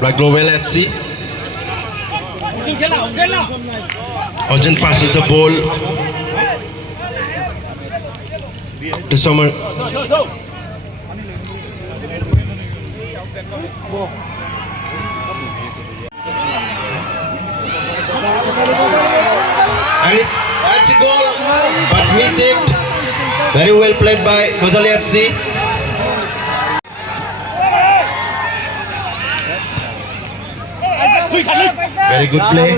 by Global FC. Arjun passes the ball to Summer. And that's a goal, but missed it. Very well played by Bajali FC. Very good play.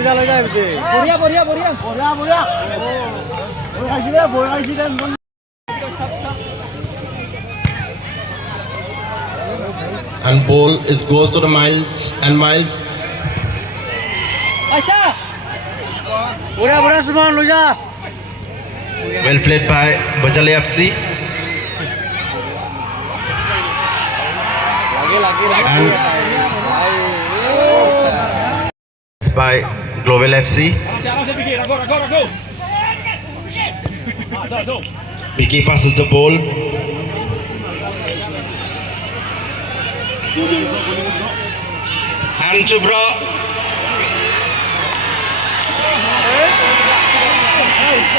And ball goes to the Miles and Miles. Well played by Bajali FC. And by Global FC. Vicky passes the ball. And Jubra.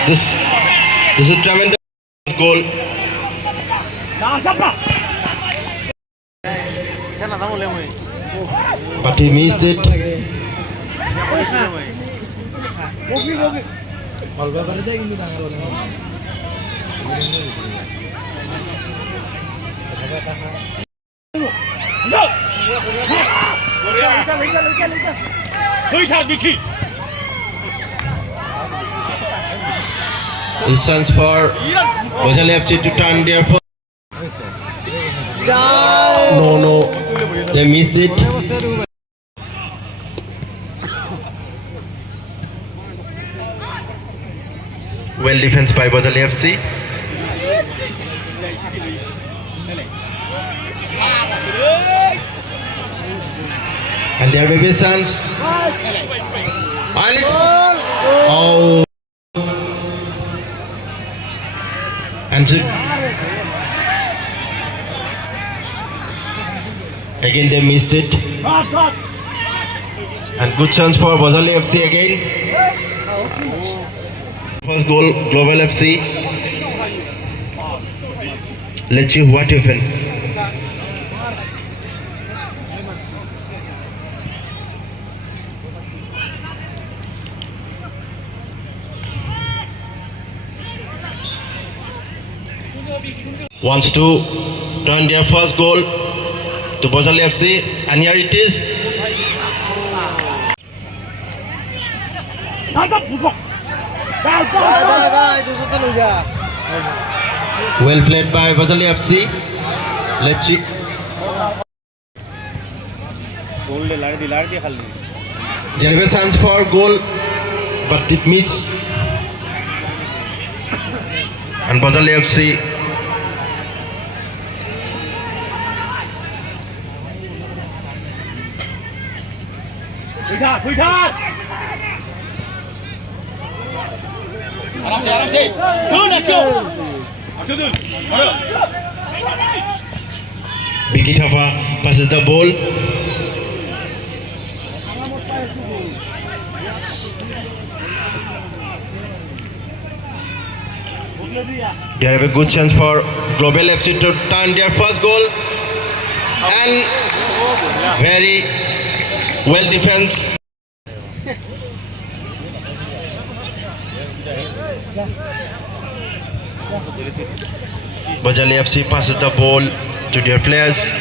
This is a tremendous goal. But he missed it. This chance for Bajali FC to turn their first. No, they missed it. Well defense by Bajali FC. And there may be a chance. And it's oh. And again they missed it. And good chance for Bajali FC again. First goal, Global FC. Let's see what happened. Wants to turn their first goal to Bajali FC, and here it is. Well played by Bajali FC. Let's see. There is a chance for goal, but it meets. And Bajali FC. Vicky passes the ball. They have a good chance for Global FC to turn their first goal. And very well defense. Bajali FC passes the ball to their players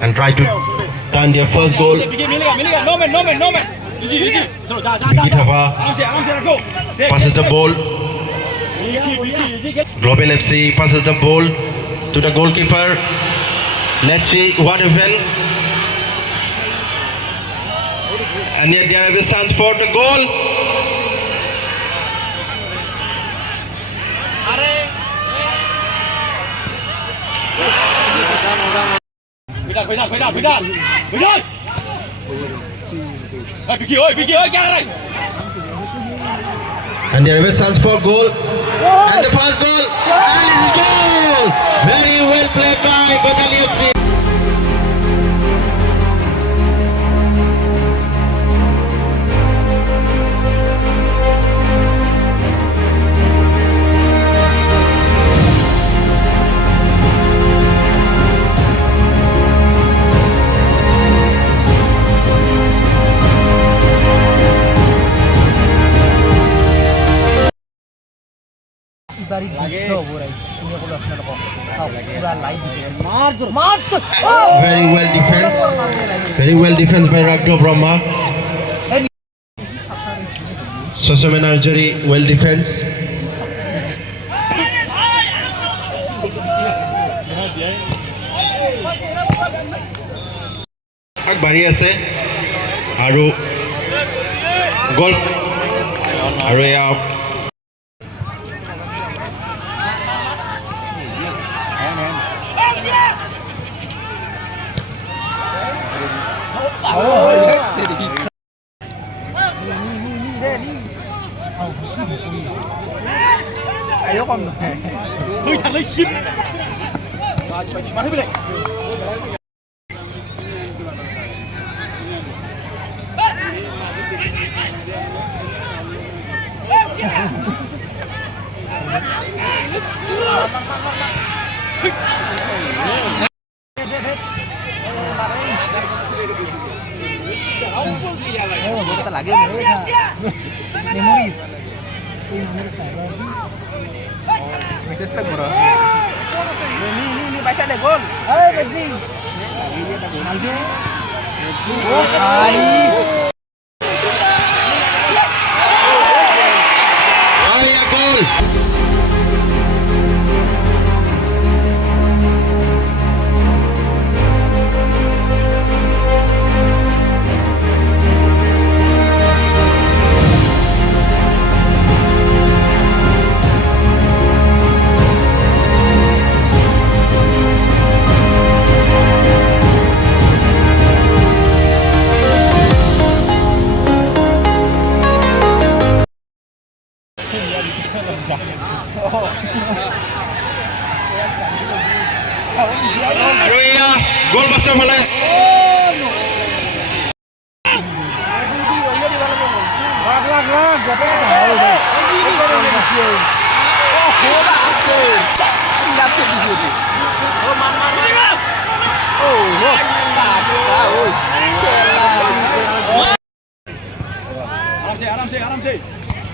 and try to turn their first goal. Passes the ball. Global FC passes the ball to the goalkeeper. Let's see what happened. And yet there is a chance for the goal. And there is a chance for goal. And the first goal. And it is goal. Very well played by Bajali FC. কিপাৰী Buddha হ'ব ৰাইজ তুমি সকলো আপোনালোকক চাওক পুৰা live Very well defense. Very well defense by Raghav Brahma. Sosaman Arjari, well defense. আগবাঢ়ি আছে আৰু গল আৰু এয়া লাগে মেমোরিজ মেসেজটা করো নি বাইসা দে গোল এই রেডি আগে ও ভাই আয়া গোল আৰু এয়া গোল বাছৰ ফালে आराम से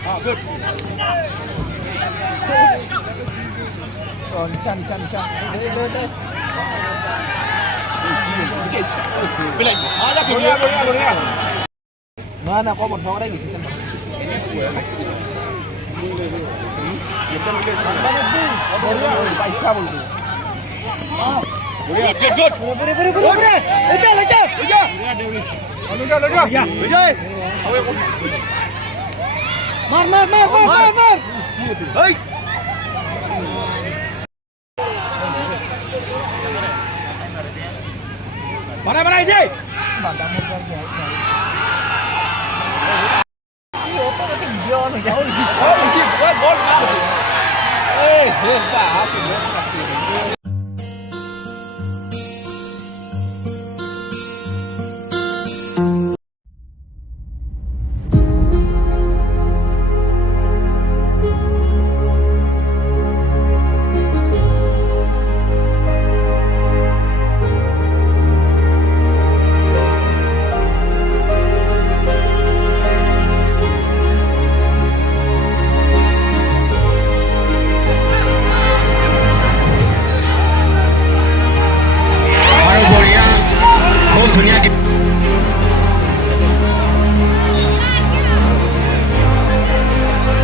हाँ गुड নিশা না কো বন্ধ কৰাই গৈছে পইচা বলছো মার बना दे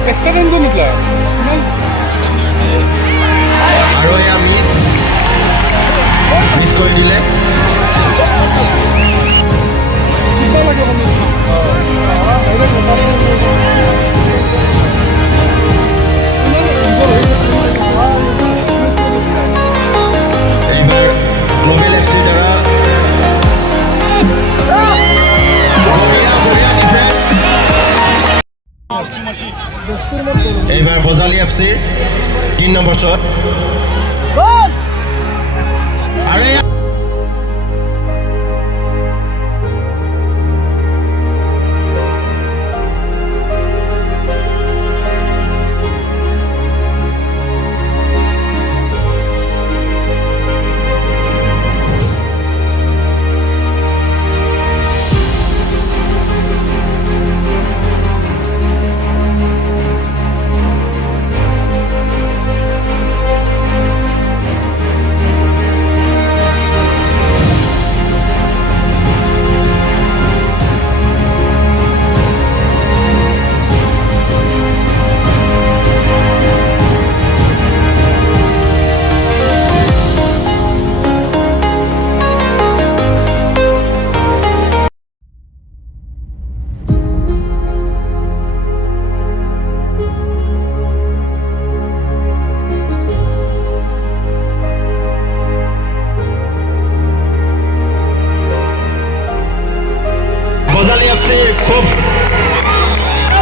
एक्स्ट्रा टाइम को निकला আৰু এয়া মিছ কৰি দিলে এইবাৰ গ্লোবেল এফচিৰ দ্বাৰা এইবাৰ বজালি এফচিৰ 3 নম্বৰ শ্বট আৰু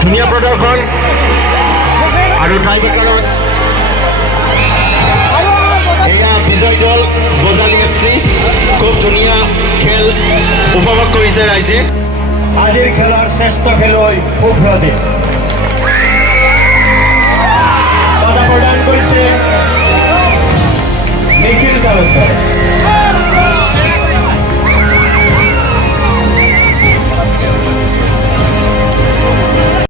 ধুনীয়া প্ৰদৰ্শন আৰু টাইব্ৰেকাৰৰ এয়া বিজয় দল বজালি এফচি খুব ধুনীয়া খেল উপভোগ কৰিছে ৰাইজে আজিৰ খেলৰ শ্ৰেষ্ঠ খেলুৱৈ সুব্ৰদীপ